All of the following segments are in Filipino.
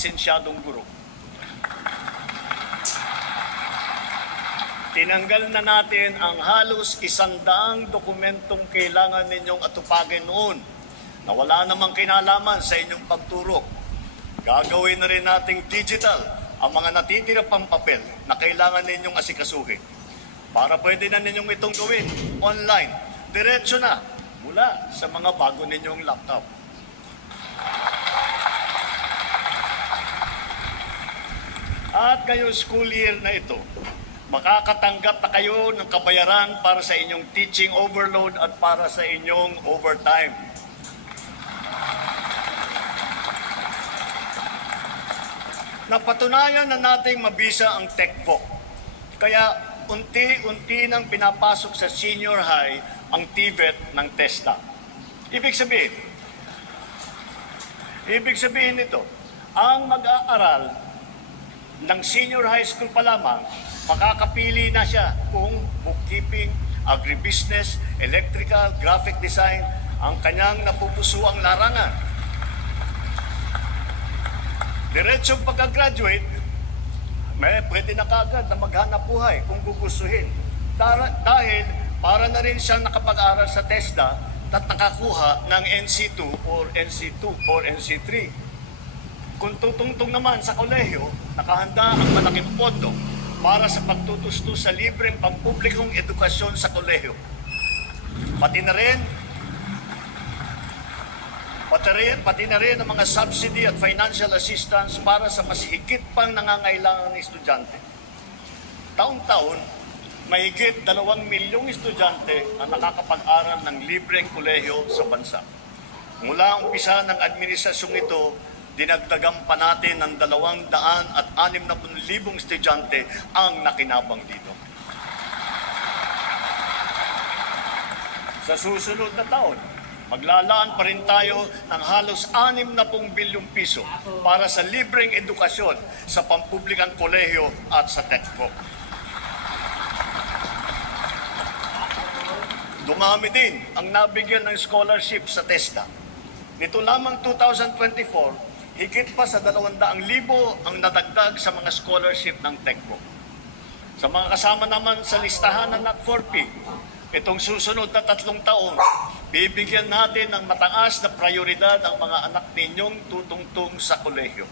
lisensyadong guro. Tinanggal na natin ang halos 100 dokumentong kailangan ninyong atupagin noon na wala namang kinalaman sa inyong pagturo. Gagawin na rin nating digital ang mga natitira pang papel na kailangan ninyong asikasuhin. Para pwede na ninyong itong gawin online, diretso na mula sa mga bago ninyong laptop. At ngayong school year na ito, makakatanggap na kayo ng kabayaran para sa inyong teaching overload at para sa inyong overtime. Napatunayan na nating mabisa ang TechVoc. Kaya unti-unti nang pinapasok sa senior high ang TVET ng TESDA. Ibig sabihin nito, ang mag-aaral ng senior high school pa lamang, makakapili na siya kung bookkeeping, agribusiness, electrical, graphic design, ang kanyang napupusuang larangan. Diretsong pagka-graduate, pwede na kaagad na maghanap buhay kung gugustuhin. Dahil para na rin siyang nakapag-aral sa TESDA at nakakuha ng NC2 or NC2 or NC3. Kung tutungtong naman sa kolehiyo, nakahanda ang malaking pondo para sa pagtutusto sa libreng pampublikong edukasyon sa kolehiyo. Pati na rin ang mga subsidy at financial assistance para sa mas higit pang nangangailangan ng estudyante. Taon-taon, mahigit 2 milyong estudyante ang nakakapag-aral ng libreng kolehiyo sa bansa. Mula ang umpisa ng administrasyong ito, dinagdagan pa natin ng 260,000 estudyante ang nakinabang dito. Sa susunod na taon, maglalaan pa rin tayo ng halos 60 bilyong piso para sa libreng edukasyon sa pampublikang kolehiyo at sa TechVoc. Dumami din ang nabigyan ng scholarship sa TESDA. Nito lamang 2024, higit pa sa 200,000 ang nadagdag sa mga scholarship ng TechVoc. Sa mga kasama naman sa listahan ng NAC4P, itong susunod na 3 taon, bibigyan natin ng mataas na prioridad ang mga anak ninyong tutungtong sa kolehiyo.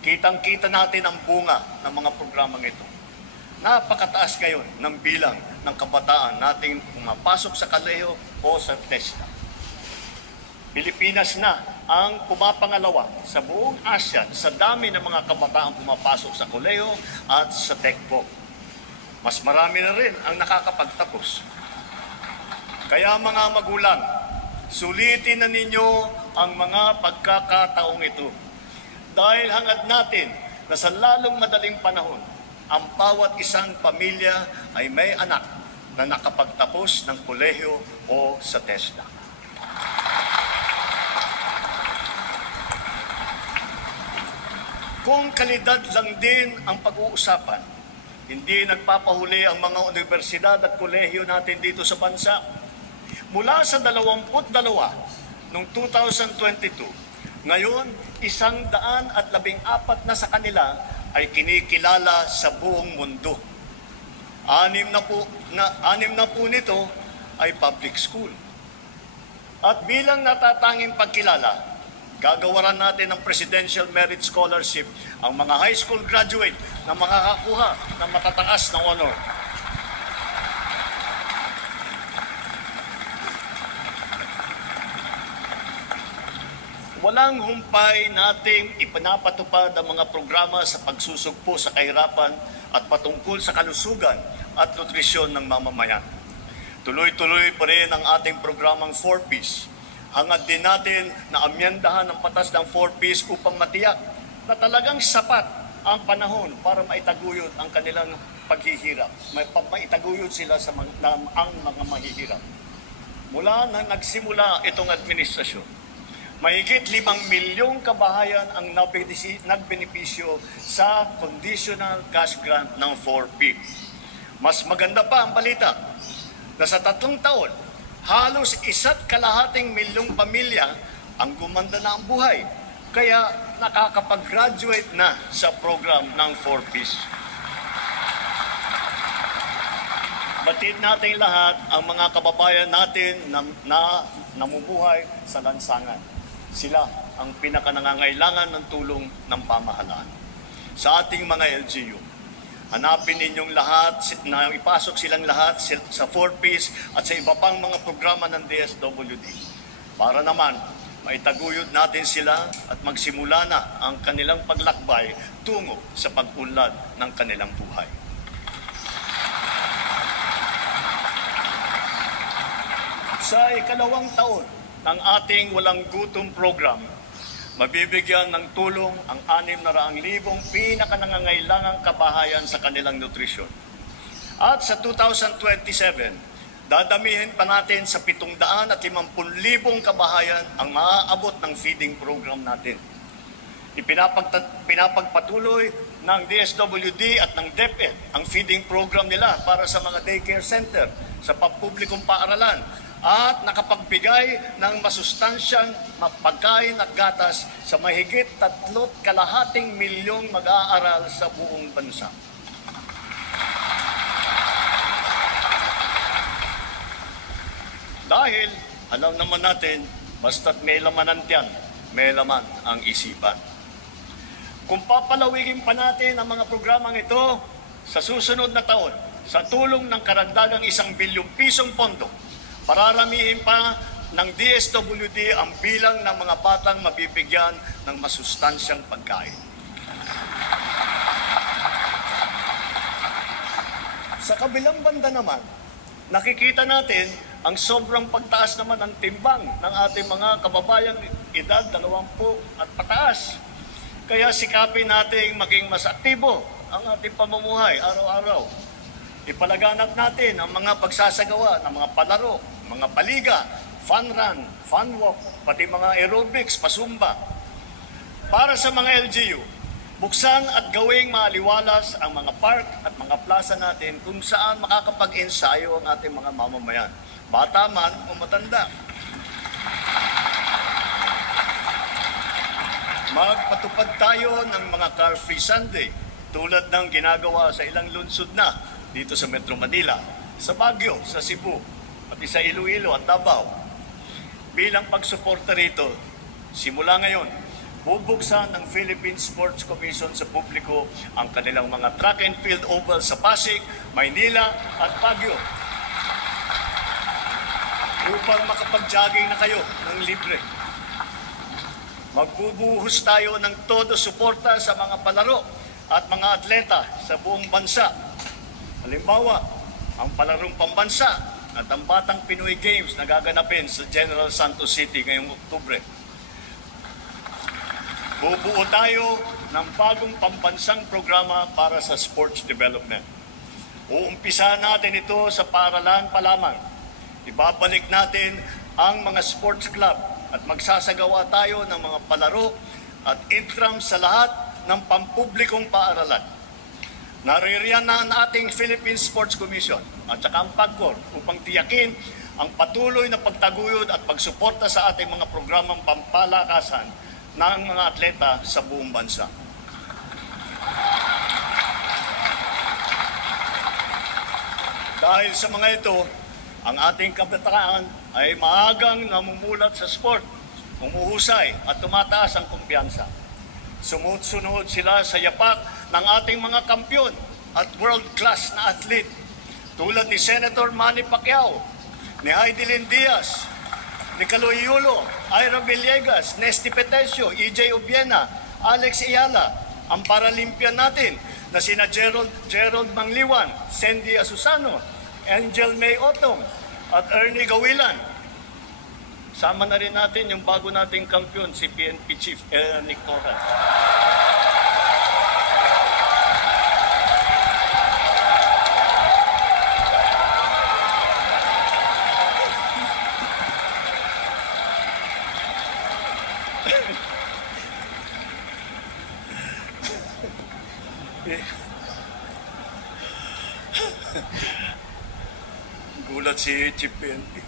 Kitang-kita natin ang bunga ng mga programang ito. Napakataas ngayon ng bilang ng kabataan nating pumapasok sa kolehiyo o sa TESDA. Pilipinas na ang pumapangalawa sa buong ASEAN sa dami ng mga kabataan pumapasok sa kolehiyo at sa TechVoc. Mas marami na rin ang nakakapagtapos. Kaya mga magulang, sulitin na ninyo ang mga pagkakataong ito. Dahil hangad natin na sa lalong madaling panahon, ang bawat isang pamilya ay may anak na nakapagtapos ng kolehiyo o sa TESDA. Kung kalidad lang din ang pag-uusapan, hindi nagpapahuli ang mga universidad at kolehiyo natin dito sa bansa. Mula sa 22 noong 2022, ngayon 114 na sa kanila ay kinikilala sa buong mundo. 6 na po nito ay public school. At bilang natatanging pagkilala, gagawaran natin ng Presidential Merit Scholarship ang mga high school graduate na makakakuha ng matataas na honor. Walang humpay nating ipinapatupad ang mga programa sa pagsusugpo sa kahirapan at patungkol sa kalusugan at nutrisyon ng mamamayan. Tuloy-tuloy pa rin ang ating programang 4Ps. Hangad din natin na amyendahan ang batas ng 4Ps upang matiyak na talagang sapat ang panahon para maitaguyod ang kanilang paghihirap. Maitaguyod sila sa ang mga mahihirap. Mula nang nagsimula itong administrasyon, mahigit 5 milyong kabahayan ang nagbenepisyo sa conditional cash grant ng 4P. Mas maganda pa ang balita na sa 3 taon, halos 1.25 milyong pamilya ang gumanda na ang buhay. Kaya nakakapag-graduate na sa program ng 4Ps. Batid natin lahat ang mga kababayan natin na namumuhay sa lansangan. Sila ang pinakanangangailangan ng tulong ng pamahalaan. Sa ating mga LGU, hanapin ninyong lahat, na ipasok silang lahat sa 4Ps at sa iba pang mga programa ng DSWD. Para naman, maitaguyod natin sila at magsimula na ang kanilang paglakbay tungo sa pag-unlad ng kanilang buhay. Sa ikalawang taon ng ating Walang Gutom program, mabibigyan ng tulong ang 600,000 pinakanangangailangang kabahayan sa kanilang nutrisyon. At sa 2027, dadamihin pa natin sa 750,000 kabahayan ang maaabot ng feeding program natin. Pinapagpatuloy ng DSWD at ng DepEd ang feeding program nila para sa mga daycare center sa pampublikong paaralan at nakapagbigay ng masustansyang pagkain at gatas sa mahigit 3.2 milyong mag-aaral sa buong bansa. Dahil alam naman natin, basta't may laman ang tiyan, may laman ang isipan. Kung papalawigin pa natin ang mga programang ito sa susunod na taon, sa tulong ng karagdagang 1 bilyong pisong pondo, pararamihin pa ng DSWD ang bilang ng mga batang mabibigyan ng masustansyang pagkain. Sa kabilang banda naman, nakikita natin ang sobrang pagtaas naman ng timbang ng ating mga kababayang edad 20 at pataas. Kaya sikapin natin maging mas aktibo ang ating pamumuhay araw-araw. Ipalaganap natin ang mga pagsasagawa ng mga palaro, mga paliga, fun run, fun walk, pati mga aerobics, pasumba. Para sa mga LGU, buksan at gawing maaliwalas ang mga park at mga plaza natin kung saan makakapag-ensayo ang ating mga mamamayan, bata man o matanda. Magpatupad tayo ng mga car-free Sunday tulad ng ginagawa sa ilang lungsod na dito sa Metro Manila, sa Baguio, sa Cebu, pati sa Iloilo at Davao. Bilang pagsuporta rito, simula ngayon, bubuksan ng Philippine Sports Commission sa publiko ang kanilang mga track and field oval sa Pasig, Maynila at Baguio upang makapag-jogging na kayo ng libre. Magbubuhos tayo ng todo suporta sa mga palaro at mga atleta sa buong bansa. Halimbawa, ang palarong pambansa at ang Batang Pinoy Games na gaganapin sa General Santos City ngayong Oktubre. Bubuo tayo ng bagong pambansang programa para sa sports development. Uumpisahan natin ito sa paaralan pa lamang. Ibabalik natin ang mga sports club at magsasagawa tayo ng mga palaro at intrams sa lahat ng pampublikong paaralan. Naririyan na ang ating Philippine Sports Commission at saka ang PAGCOR upang tiyakin ang patuloy na pagtaguyod at pagsuporta sa ating mga programang pampalakasan ng mga atleta sa buong bansa. Dahil sa mga ito, ang ating kabataan ay maagang namumulat sa sport, umuhusay at tumataas ang kumpiyansa. Sumusunod sila sa yapak ng ating mga kampyon at world-class na athlete tulad ni Senator Manny Pacquiao, ni Heidelin Diaz, ni Kaloy Yulo, Ira Villegas, Nesty Petesio, EJ Obiena, Alex Ayala, ang Paralympian natin na sina Gerald Mangliwan, Sandy Asusano, Angel May Otong, at Ernie Gawilan. Sama na rin natin yung bago nating kampiyon, si PNP Chief Nick Torres. Gulat si Chief PNP.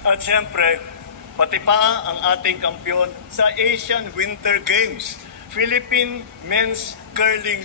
At siyempre, pati pa ang ating kampiyon sa Asian Winter Games, Philippine Men's Curling